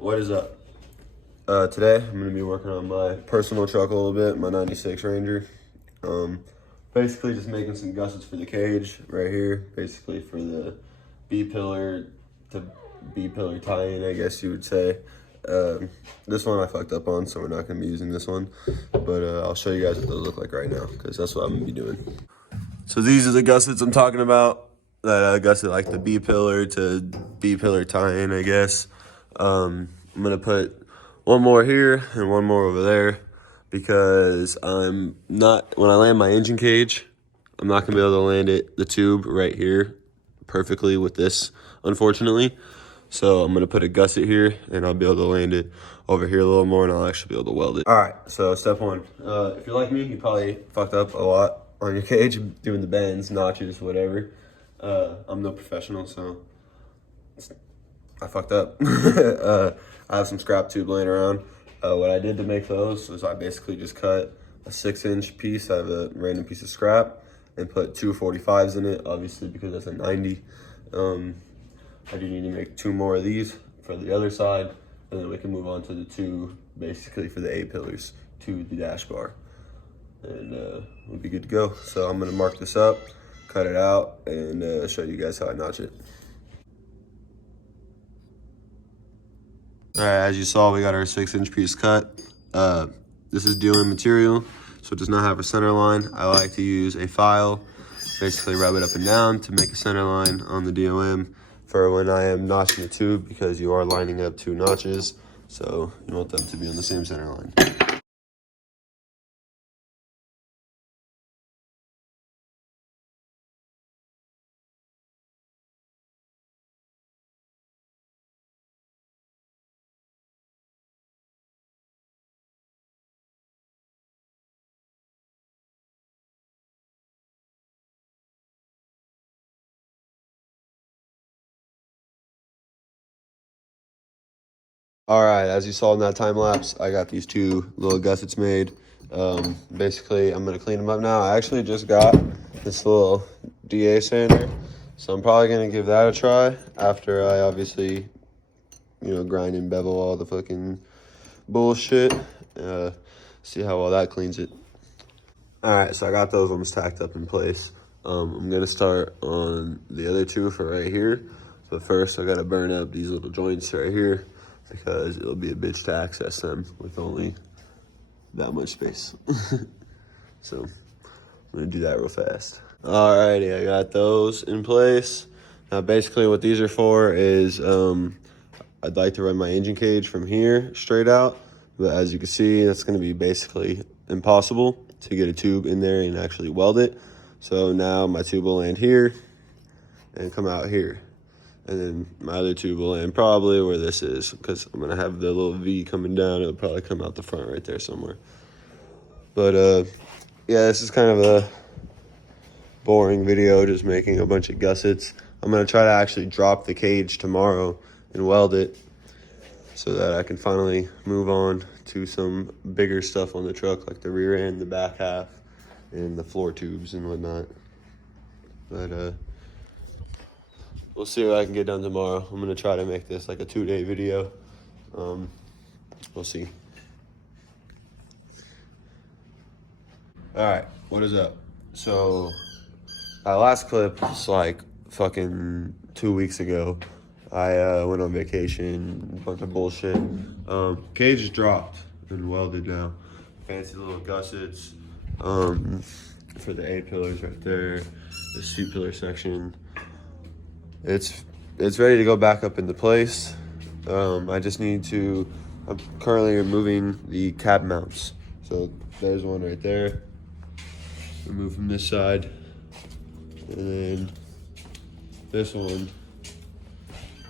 What is up? Today I'm gonna be working on my personal truck a little bit, my 96 Ranger. Basically just making some gussets for the cage right here, basically for the B-pillar to B-pillar tie-in, I guess you would say. This one I fucked up on, so we're not gonna be using this one, but I'll show you guys what those look like right now, because that's what I'm gonna be doing. So these are the gussets I'm talking about, that gusset like the B-pillar to B-pillar tie-in, I guess. I'm gonna put one more here and one more over there because when I land my engine cage, I'm not gonna be able to land the tube right here perfectly with this, unfortunately. So I'm gonna put a gusset here and I'll be able to land it over here a little more and I'll actually be able to weld it. All right, so step one. If you're like me, you probably fucked up a lot on your cage doing the bends, notches, whatever. I'm no professional, so I fucked up. I have some scrap tube laying around. What I did to make those was I basically just cut a 6-inch piece out of a random piece of scrap and put two 45s in it, obviously because that's a 90. I do need to make two more of these for the other side, and then we can move on to the two basically for the A-pillars to the dash bar. And we'll be good to go. So I'm gonna mark this up, cut it out, and show you guys how I notch it. All right, as you saw, we got our 6-inch piece cut. This is DOM material, so it does not have a center line. I like to use a file, basically rub it up and down to make a center line on the DOM for when I am notching the tube, because you are lining up two notches, so you want them to be on the same center line. All right, as you saw in that time lapse, I got these two little gussets made. Basically, I'm gonna clean them up now. I actually just got this little DA sander, so I'm probably gonna give that a try after I obviously, grind and bevel all the fucking bullshit. See how well that cleans it. All right, so I got those ones tacked up in place. I'm gonna start on the other two for right here. But first, I gotta burn up these little joints right here, because it'll be a bitch to access them with only that much space. So I'm gonna do that real fast. Alrighty, I got those in place. Now basically what these are for is I'd like to run my engine cage from here straight out, but as you can see, that's gonna be basically impossible to get a tube in there and actually weld it. So now my tube will land here and come out here. And then my other tube will land probably where this is, because I'm gonna have the little V coming down. It'll probably come out the front right there somewhere. But yeah, this is kind of a boring video, just making a bunch of gussets. I'm gonna try to actually drop the cage tomorrow and weld it so that I can finally move on to some bigger stuff on the truck, like the rear end, the back half, and the floor tubes and whatnot. But we'll see what I can get done tomorrow. I'm gonna try to make this like a 2-day video. We'll see. All right, what is up? So, my last clip was like fucking 2 weeks ago. I went on vacation, a bunch of bullshit. Cage is dropped and welded now. Fancy little gussets for the A-pillars right there, the C-pillar section. It's ready to go back up into place. I just need to, I'm currently removing the cab mounts. So there's one right there. Remove from this side. And then this one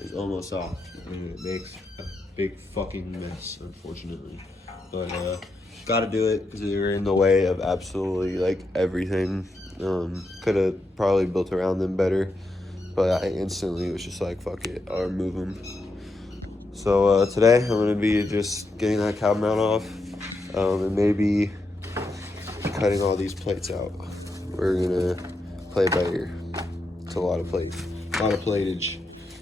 is almost off. And it makes a big fucking mess, unfortunately. But gotta do it because they were in the way of absolutely like everything. Could have probably built around them better. But I instantly was just like, fuck it, I'll remove them. So today I'm gonna be just getting that cab mount off, and maybe cutting all these plates out. We're gonna play by ear. It's a lot of plates, a lot of platage.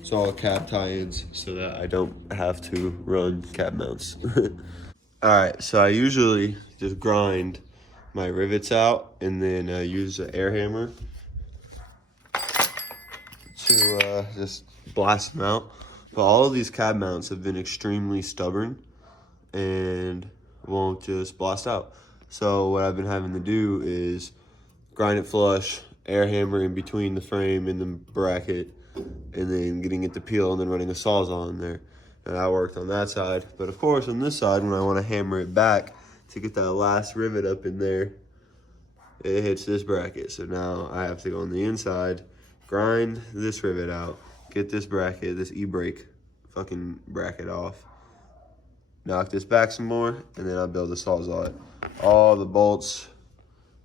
It's all cab tie-ins so that I don't have to run cab mounts. All right, so I usually just grind my rivets out and then use an air hammer to just blast them out. But all of these cab mounts have been extremely stubborn and won't just blast out. So what I've been having to do is grind it flush, air hammer in between the frame and the bracket, and then getting it to peel and then running a Sawzall in there. And I worked on that side. But of course, on this side, when I want to hammer it back to get that last rivet up in there, it hits this bracket. So now I have to go on the inside, grind this rivet out, get this bracket, this e-brake fucking bracket off, knock this back some more, and then I'll build the Sawzall it. All the bolts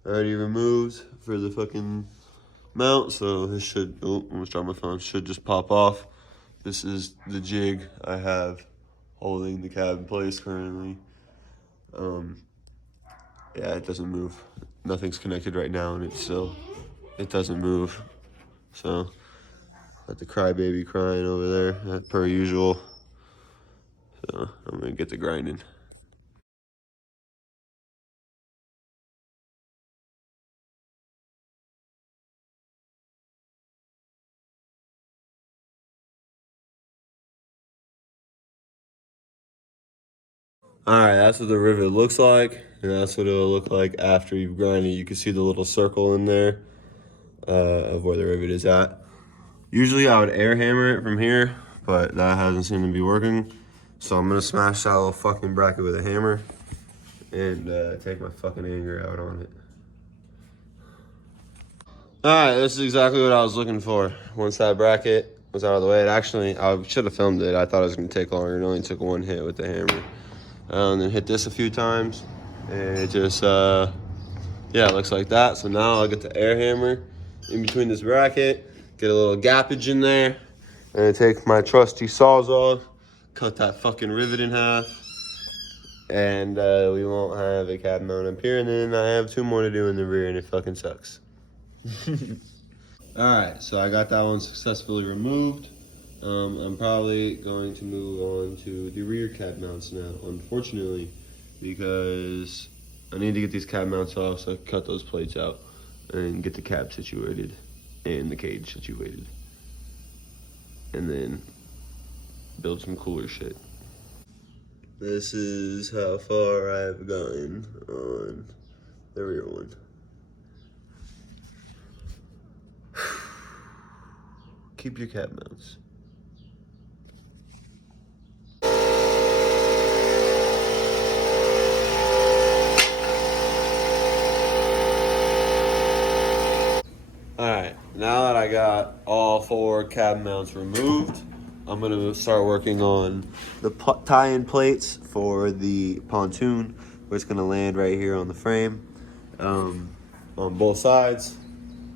already removed for the fucking mount, so this should, oh, almost dropped my phone, should just pop off. This is the jig I have holding the cab in place currently. Yeah, it doesn't move. Nothing's connected right now, and it doesn't move. So, got the crybaby crying over there, per usual. So, I'm gonna get to grinding. All right, that's what the rivet looks like, and that's what it'll look like after you've grinded. You can see the little circle in there of where the rivet is at. Usually I would air hammer it from here, but that hasn't seemed to be working. So I'm gonna smash that little fucking bracket with a hammer and take my fucking anger out on it. All right, this is exactly what I was looking for. Once that bracket was out of the way, I should have filmed it. I thought it was gonna take longer. It only took one hit with the hammer. And then hit this a few times, and it just, yeah, it looks like that. So now I'll get the air hammer in between this bracket, get a little gappage in there, and take my trusty Sawzall, cut that fucking rivet in half, and we won't have a cab mount up here, and then I have 2 more to do in the rear, and it fucking sucks. All right, so I got that one successfully removed. I'm probably going to move on to the rear cab mounts now, unfortunately, because I need to get these cab mounts off so I can cut those plates out and get the cab situated and the cage situated. And then build some cooler shit. This is how far I've gotten on the rear one. Keep your cab mounts. Alright, now that I got all 4 cab mounts removed, I'm going to start working on the tie-in plates for the pontoon, where it's going to land right here on the frame, on both sides,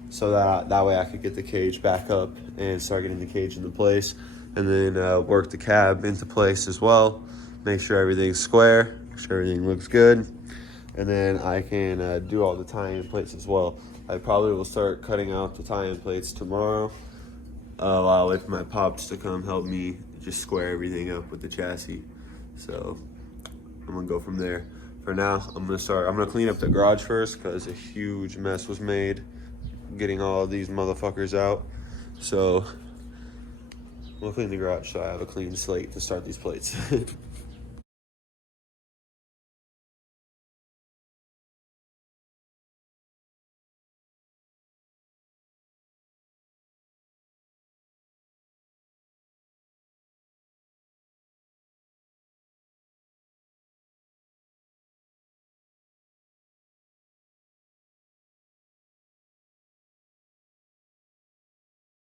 so that way I could get the cage back up and start getting the cage into place, and then work the cab into place as well, make sure everything's square, make sure everything looks good, and then I can do all the tie-in plates as well. I probably will start cutting out the tie-in plates tomorrow while I wait for my pops to come help me just square everything up with the chassis. So I'm gonna go from there. For now, I'm gonna clean up the garage first because a huge mess was made getting all of these motherfuckers out. So we'll clean the garage so I have a clean slate to start these plates.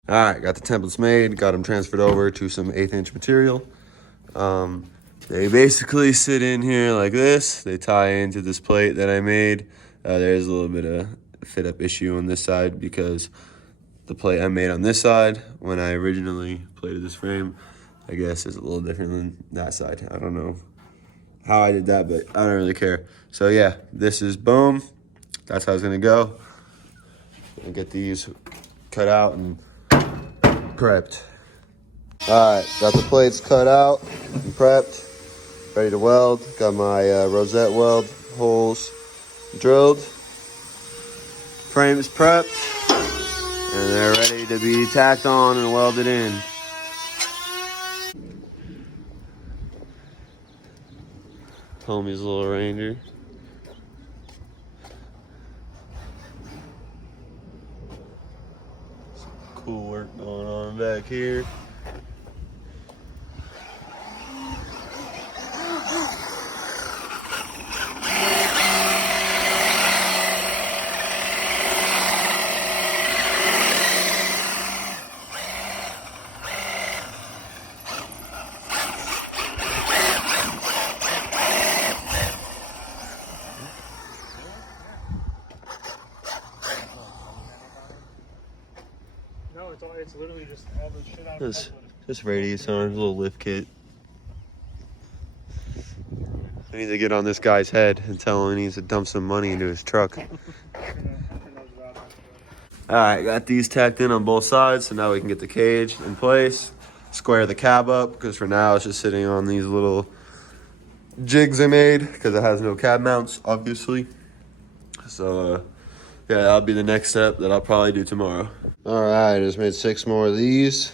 All right, got the templates made, got them transferred over to some 1/8" material. They basically sit in here like this. They tie into this plate that I made. There's a little bit of fit up issue on this side because the plate I made on this side when I originally plated this frame, I guess is a little different than that side. I don't know how I did that, but I don't really care. So yeah, this is boom. That's how it's gonna go. And get these cut out and prepped. Alright, got the plates cut out and prepped, ready to weld. Got my rosette weld holes drilled, frames prepped, and they're ready to be tacked on and welded in. Homie's little Ranger. Some cool work going on back here. No, it's literally just all the shit out of Just radius on, a little lift kit. I need to get on this guy's head and tell him he needs to dump some money into his truck. Alright, got these tacked in on both sides, so now we can get the cage in place, square the cab up, because for now it's just sitting on these little jigs I made, because it has no cab mounts, obviously. So, yeah, that'll be the next step that I'll probably do tomorrow. Alright, I just made 6 more of these.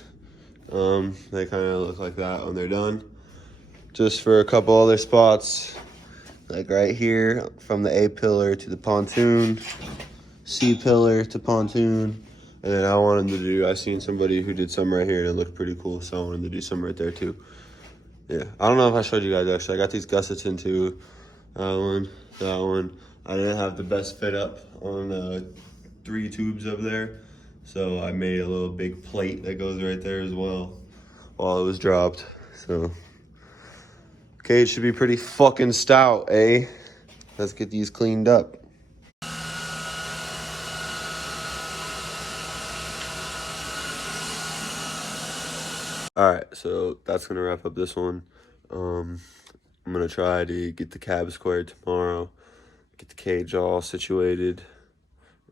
They kind of look like that when they're done. Just for a couple other spots, like right here, from the A pillar to the pontoon, C pillar to pontoon, and then I wanted to do, I seen somebody who did some right here and it looked pretty cool, so I wanted to do some right there too. Yeah, I don't know if I showed you guys actually. I got these gussets into that one. I didn't have the best fit up on 3 tubes over there, so I made a little big plate that goes right there as well while it was dropped. So cage should be pretty fucking stout, eh? Let's get these cleaned up. Alright, so that's gonna wrap up this one. I'm gonna try to get the cab squared tomorrow, get the cage all situated,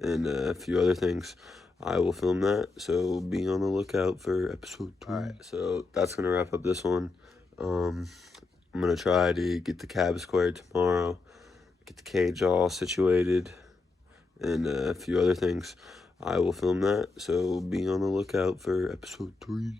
and a few other things. I will film that, so be on the lookout for episode 3. Alright, so that's gonna wrap up this one. I'm gonna try to get the cab squared tomorrow, get the cage all situated, and a few other things. I will film that, so be on the lookout for episode 3.